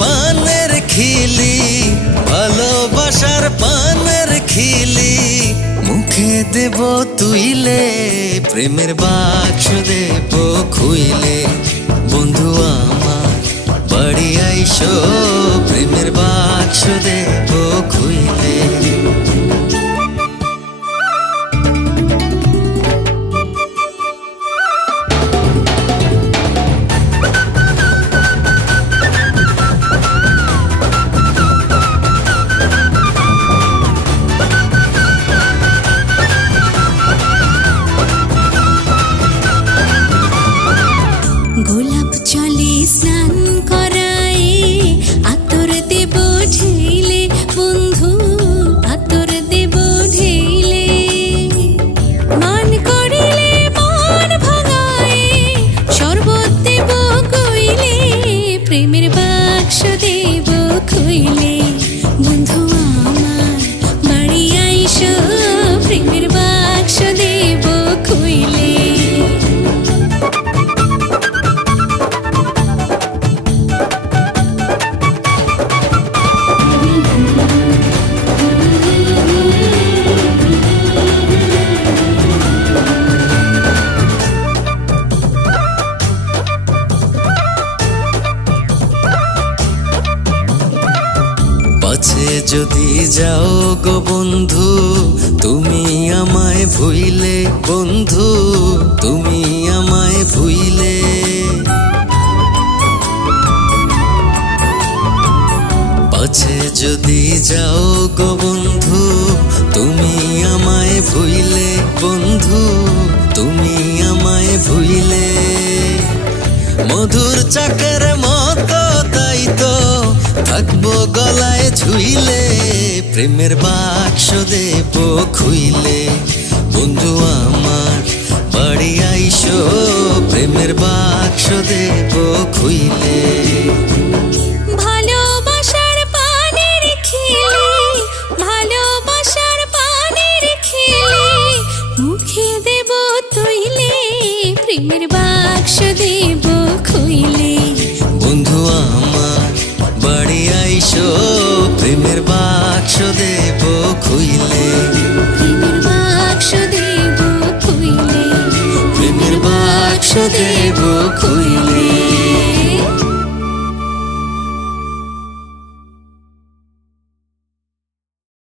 পানের খিলি, ভালোবাসার পানের খিলি, মুখে দেব তুইলে, প্রেমের বাক্স দেব খুইলে। বন্ধু আমার বাড়ি আইসো, প্রেমের বাক্স দেব খুইলে। গোলাপ জলে স্নান করায়, আতর দেব ঢেলে, বন্ধু আতর দেব ঢেলে। মান করিলে মন ভাঙায়, শরবত দেব কইলে, প্রেমের বাক্স দেব খুইলে। বন্ধু আমার বাড়ি আইসো, প্রেমের বাক্স দেব খুইলে। পাছে যদি যাও গো বন্ধু, তুমি আমায় ভুইলে, বন্ধু তুমি আমায় ভুইলে। পাছে যদি যাও গো বন্ধু, তুমি আমায় ভুইলে, বন্ধু তুমি আমায় ভুইলে। মধুর চাকের মতো তাই তো থাকবো গলায় ঝুইলে, প্রেমের বাক্স দেব খুইলে। বন্ধু আমার বাড়ি আইসো, প্রেমের বাক্স দেব খুইলে। ভালোবাসার পানের খিলি, ভালোবাসার পানের খিলি, মুখে দেব তুইলে, প্রেমের বাক্স দেব খুইলে। বন্ধু আমার বাড়ি আইসো, প্রেমের বাক্স দেব খুইলে। প্রেমের বাক্স দেব খুইলে, প্রেমের বাক্স দেব খুইলে।